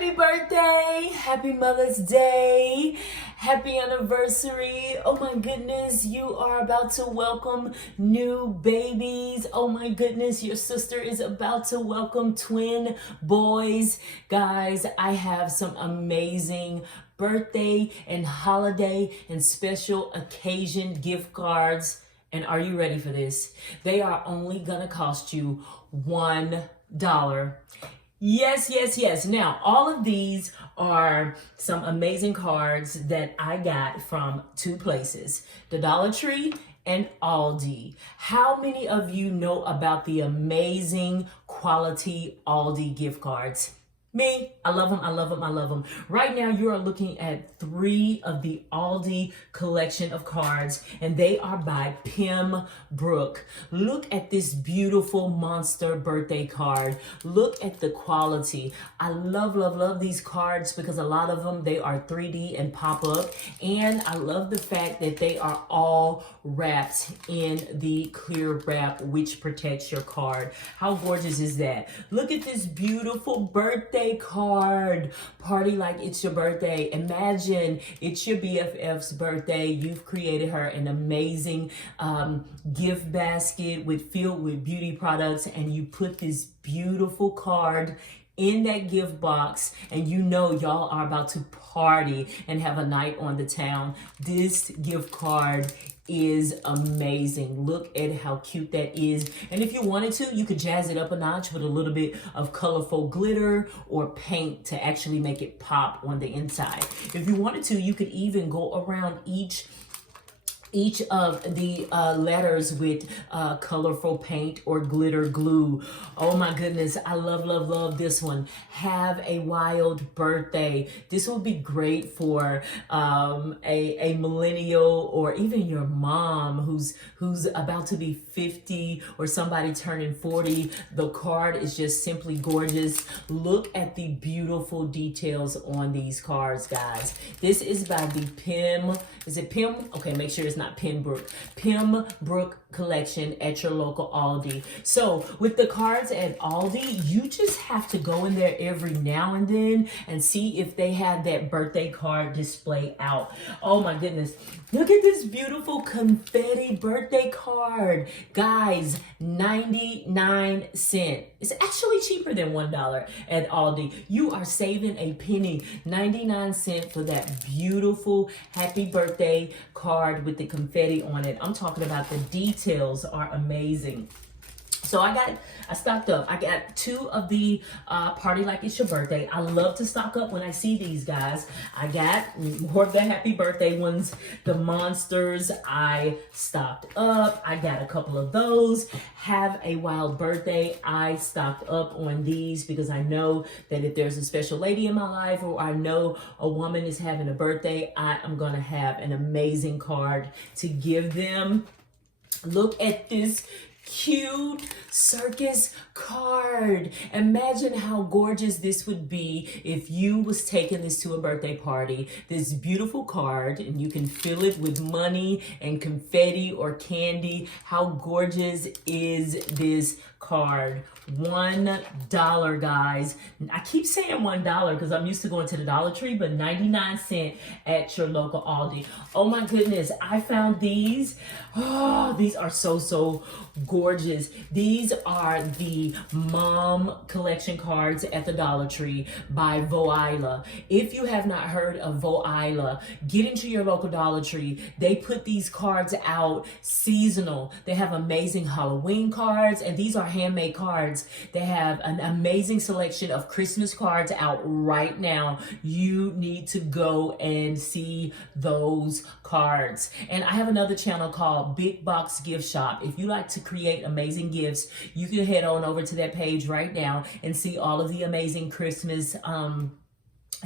Happy birthday, happy Mother's Day, happy anniversary. Oh my goodness, you are about to welcome new babies. Oh my goodness, your sister is about to welcome twin boys. Guys, I have some amazing birthday and holiday and special occasion gift cards. And are you ready for this? They are only gonna cost you $1. Yes. Now, all of these are some amazing cards that I got from two places, the Dollar Tree and Aldi. How many of you know about the amazing quality Aldi gift cards? Me, I love them. Right now, you are looking at 3 of the Aldi collection of cards, and they are by Pembroke. Look at this beautiful monster birthday card. Look at the quality. I love these cards because a lot of them, they are 3D and pop up, and I love the fact that they are all wrapped in the clear wrap, which protects your card. How gorgeous is that? Look at this beautiful birthday card. Party like it's your birthday. Imagine it's your BFF's birthday. You've created her an amazing gift basket filled with beauty products, and you put this beautiful card in that gift box, and you know y'all are about to party and have a night on the town. This gift card is amazing. Look at how cute that is. And if you wanted to, you could jazz it up a notch with a little bit of colorful glitter or paint to actually make it pop on the inside. If you wanted to, you could even go around each of the letters with colorful paint or glitter glue. Oh my goodness, I love this one. Have a wild birthday. This will be great for a millennial, or even your mom who's about to be 50, or somebody turning 40. The card is just simply gorgeous. Look at the beautiful details on these cards, guys. This is by the is it Pim? Okay, make sure it's not Pembroke collection at your local Aldi. So with the cards at Aldi, you just have to go in there every now and then and see if they have that birthday card display out. Oh my goodness. Look at this beautiful confetti birthday card. Guys, 99 cents. It's actually cheaper than $1 at Aldi. You are saving a penny. 99 cents for that beautiful happy birthday card with the confetti on it. I'm talking about the details are amazing. So I stocked up. I got 2 of the Party Like It's Your Birthday. I love to stock up when I see these, guys. I got more of the happy birthday ones, the monsters. I stocked up. I got a couple of those. Have a wild birthday. I stocked up on these because I know that if there's a special lady in my life, or I know a woman is having a birthday, I am going to have an amazing card to give them. Look at this cute circus card. Imagine how gorgeous this would be if you was taking this to a birthday party. This beautiful card, and you can fill it with money and confetti or candy. How gorgeous is this card? $1, guys. I keep saying $1 because I'm used to going to the Dollar Tree, but 99 cents at your local Aldi. Oh my goodness, I found these. Oh, these are so gorgeous. These are the mom collection cards at the Dollar Tree by Voila. If you have not heard of Voila, get into your local Dollar Tree. They put these cards out seasonal. They have amazing Halloween cards, and these are handmade cards. They have an amazing selection of Christmas cards out right now. You need to go and see those cards. And I have another channel called Big Box Gift Shop. If you like to create amazing gifts, you can head on over to that page right now and see all of the amazing Christmas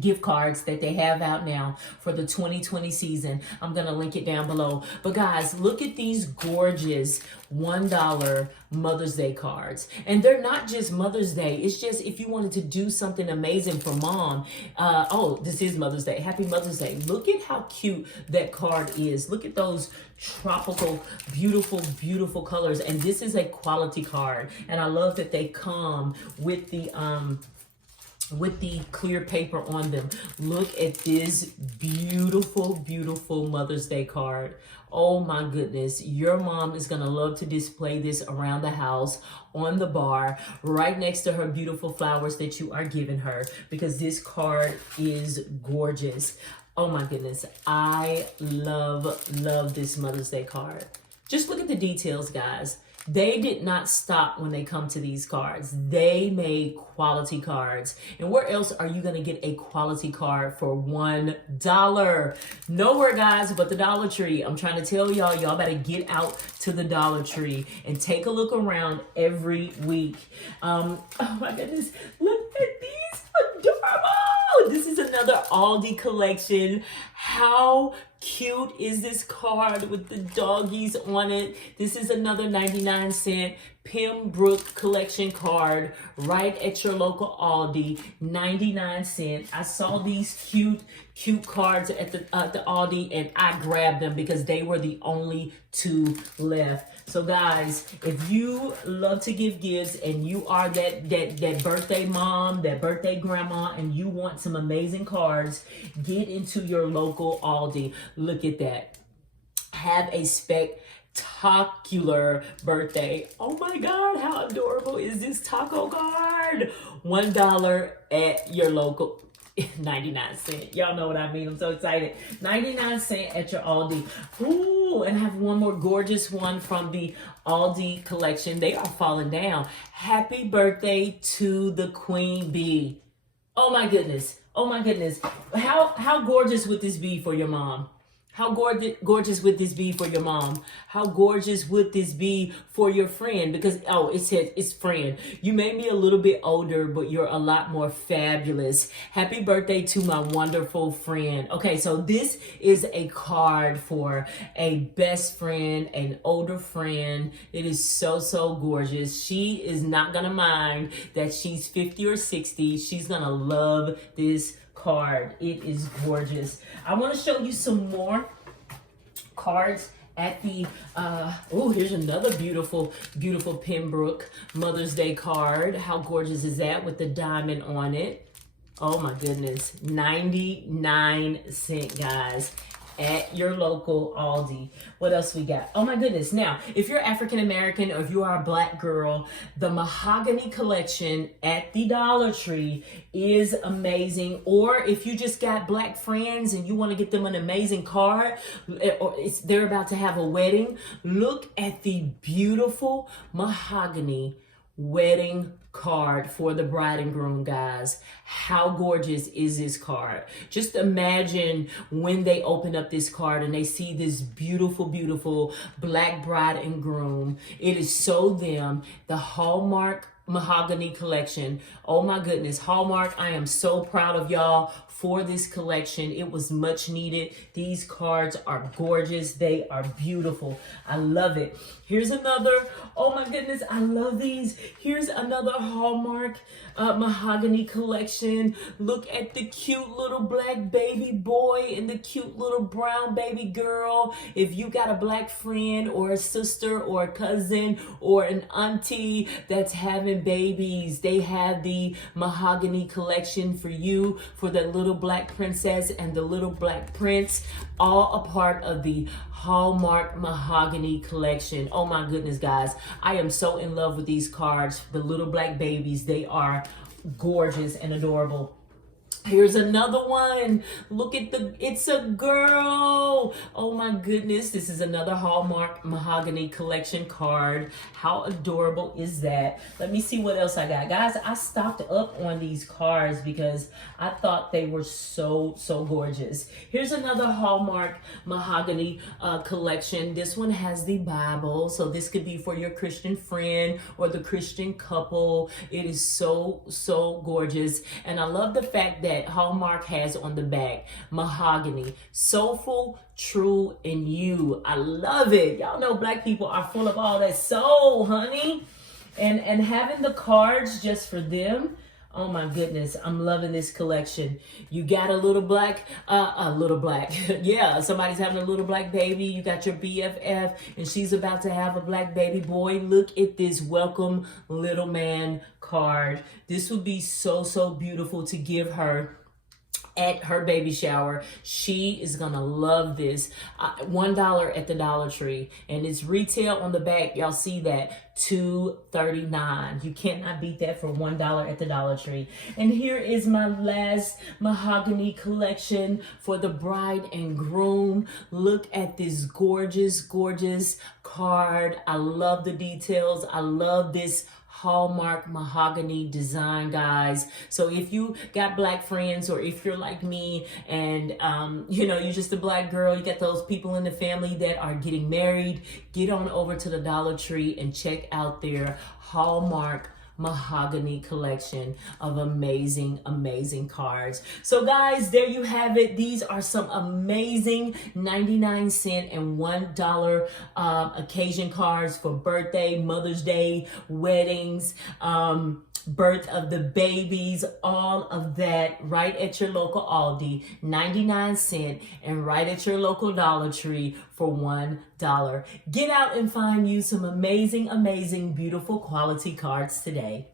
gift cards that they have out now for the 2020 season. I'm gonna link it down below. But guys, look at these gorgeous $1 Mother's Day cards. And they're not just Mother's Day. It's just if you wanted to do something amazing for mom. Oh, this is Mother's Day. Happy Mother's Day. Look at how cute that card is. Look at those tropical, beautiful colors. And this is a quality card. And I love that they come with the with the clear paper on them. Look at this beautiful, beautiful Mother's Day card. Oh my goodness, your mom is gonna love to display this around the house, on the bar, right next to her beautiful flowers that you are giving her, because this card is gorgeous. Oh my goodness, I love this Mother's Day card. Just look at the details, guys. They did not stop when they come to these cards. They made quality cards. And where else are you going to get a quality card for $1? Nowhere, guys, but the Dollar Tree. I'm trying to tell y'all better get out to the Dollar Tree and take a look around every week. Oh my goodness, look at these, adorable. This is another Aldi collection. How cute is this card with the doggies on it? This is another 99-cent Pembroke collection card right at your local Aldi, 99 cents. I saw these cute cards at the Aldi, and I grabbed them because they were the only two left. So guys, if you love to give gifts and you are that birthday mom, that birthday grandma, and you want some amazing cards, get into your local Aldi. Look at that. Have a spectacular birthday. Oh my God, how adorable is this taco card? $1 at your local 99 cents. Y'all know what I mean. I'm so excited. 99 cents at your Aldi. Ooh, and I have one more gorgeous one from the Aldi collection. They are falling down. Happy birthday to the Queen Bee. Oh my goodness. Oh my goodness. How gorgeous would this be for your mom? How gorgeous would this be for your mom? How gorgeous would this be for your friend? Because, oh, it says it's friend. You may be a little bit older, but you're a lot more fabulous. Happy birthday to my wonderful friend. Okay, so this is a card for a best friend, an older friend. It is so, so gorgeous. She is not going to mind that she's 50 or 60. She's going to love this card. It is gorgeous. I want to show you some more cards at the oh, here's another beautiful Pembroke Mother's Day card. How gorgeous is that with the diamond on it? Oh my goodness, 99 cents, guys, at your local Aldi. What else we got? Oh my goodness. Now, if you're African American or if you are a Black girl, the Mahogany collection at the Dollar Tree is amazing. Or if you just got Black friends and you want to get them an amazing card, or they're about to have a wedding, look at the beautiful Mahogany wedding card for the bride and groom, guys. How gorgeous is this card? Just imagine when they open up this card and they see this beautiful Black bride and groom. It is so them. The Hallmark Mahogany collection. Oh my goodness, Hallmark, I am so proud of y'all for this collection. It was much needed. These cards are gorgeous. They are beautiful. I love it. Here's another. Oh my goodness, I love these. Here's another Hallmark Mahogany collection. Look at the cute little Black baby boy and the cute little brown baby girl. If you got a Black friend or a sister or a cousin or an auntie that's having babies, they have the Mahogany collection for you, for the little Black princess and the little Black prince, all a part of the Hallmark Mahogany collection. Oh my goodness, guys, I am so in love with these cards. The little Black babies, they are gorgeous and adorable. Here's another one. Look at it's a girl. Oh my goodness. This is another Hallmark Mahogany collection card. How adorable is that? Let me see what else I got. Guys, I stocked up on these cards because I thought they were so gorgeous. Here's another Hallmark Mahogany collection. This one has the Bible. So this could be for your Christian friend or the Christian couple. It is so gorgeous. And I love the fact that Hallmark has on the back, Mahogany, soulful, true, and you. I love it. Y'all know Black people are full of all that soul, honey. And having the cards just for them, Oh my goodness, I'm loving this collection. You got a little black, yeah, somebody's having a little black baby. You got your BFF and she's about to have a black baby boy. Look at this welcome little man card. This would be so, so beautiful to give her at her baby shower. She is gonna love this. $1 at the Dollar Tree, and it's retail on the back. Y'all see that? $2.39. You cannot beat that for $1 at the Dollar Tree. And here is my last mahogany collection for the bride and groom. Look at this gorgeous, gorgeous card. I love the details. I love this Hallmark mahogany design, guys. So if you got black friends, or if you're like me and you're just a black girl, you got those people in the family that are getting married, get on over to the Dollar Tree and check out their Hallmark mahogany collection of amazing, amazing cards. So guys, there you have it. These are some amazing 99-cent and $1 occasion cards for birthday, Mother's Day, weddings, birth of the babies, all of that right at your local Aldi, 99-cent, and right at your local Dollar Tree for $1. Get out and find you some amazing, amazing, beautiful quality cards today.